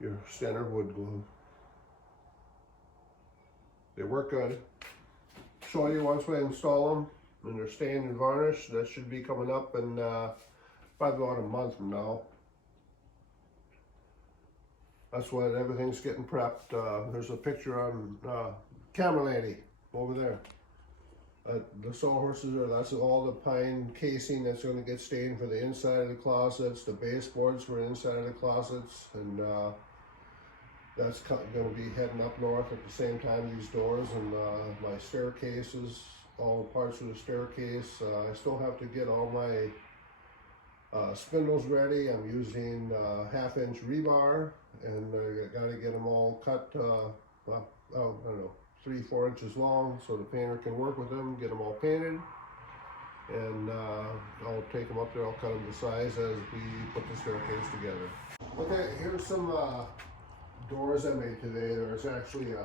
your standard wood glue. They work good. Show you once we install them and they're stained and varnished. That should be coming up in probably about a month from now. That's what everything's getting prepped. There's a picture on camera lady over there. The sawhorses are, that's all the pine casing that's going to get stained for the inside of the closets, the baseboards for the inside of the closets, and that's going to be heading up north at the same time, these doors and my staircases, all parts of the staircase. I still have to get all my spindles ready. I'm using 1/2 inch rebar, and I got to get them all cut, I don't know, 3-4 inches long, so the painter can work with them, get them all painted, and I'll take them up there. I'll cut them to size as we put the staircase together. Okay, here's some doors I made today. There's actually a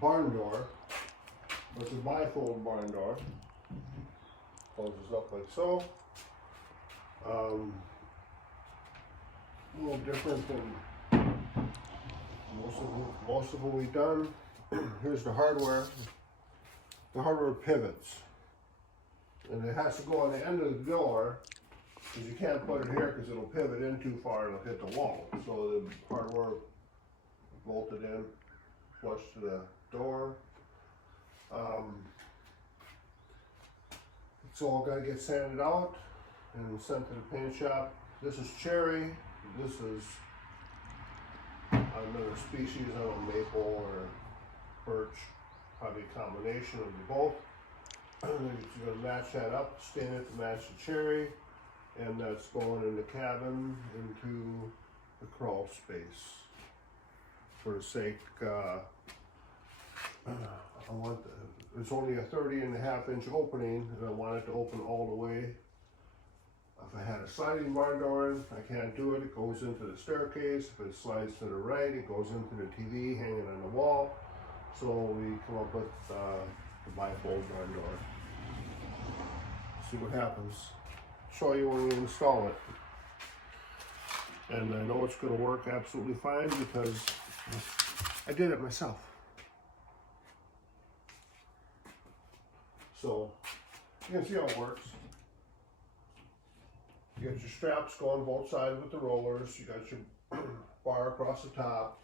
barn door. It's a bifold barn door. Closes up like so. A little different than most of what we've done. Here's the hardware. The hardware pivots, and it has to go on the end of the door, because you can't put it here because it'll pivot in too far and it'll hit the wall. So the hardware bolted in flush to the door. It's all got to get sanded out and sent to the paint shop. This is cherry. This is another species, I don't know, maple or birch, probably a combination of the both. You're going to match that up, stain it to match the cherry, and that's going in the cabin into the crawl space. For the sake, I want it's only a 30.5 inch opening, and I want it to open all the way. If I had a sliding barn door in, I can't do it. It goes into the staircase. If it slides to the right, it goes into the TV hanging on the wall. So we come up with the bifold barn door. See what happens. Show you when we install it. And I know it's going to work absolutely fine because I did it myself. So you can see how it works. You got your straps going both sides with the rollers. You got your bar across the top.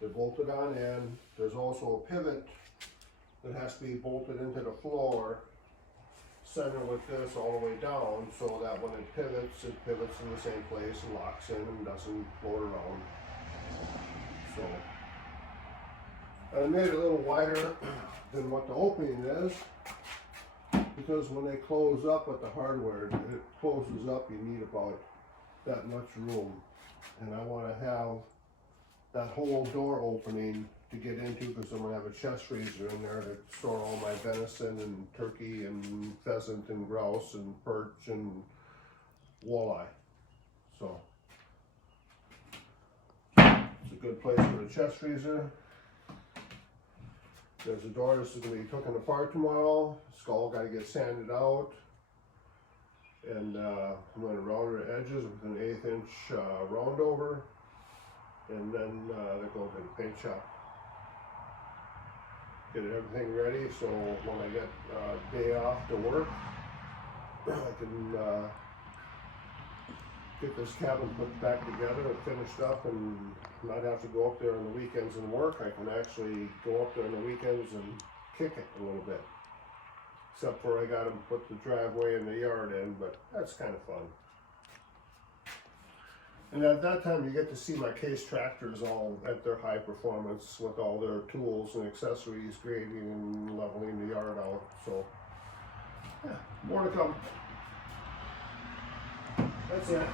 They're bolted on in. There's also a pivot that has to be bolted into the floor, center with this all the way down, so that when it pivots in the same place and locks in and doesn't float around. So I made it a little wider than what the opening is, because when they close up with the hardware, it closes up, you need about that much room. And I want to have that whole door opening to get into, because I'm going to have a chest freezer in there to store all my venison and turkey and pheasant and grouse and perch and walleye. So it's a good place for the chest freezer. There's a door that's going to be taken apart tomorrow. It's all got to get sanded out. And I'm going to round the edges with an 1/8 inch round over. And then they're going to the paint shop. Get everything ready so when I get a day off to work, I can get this cabin put back together and finished up and not have to go up there on the weekends and work. I can actually go up there on the weekends and kick it a little bit. Except for I got to put the driveway and the yard in, but that's kind of fun. And at that time, you get to see my case tractors all at their high performance with all their tools and accessories, grading and leveling the yard out. So, yeah, more to come. That's it.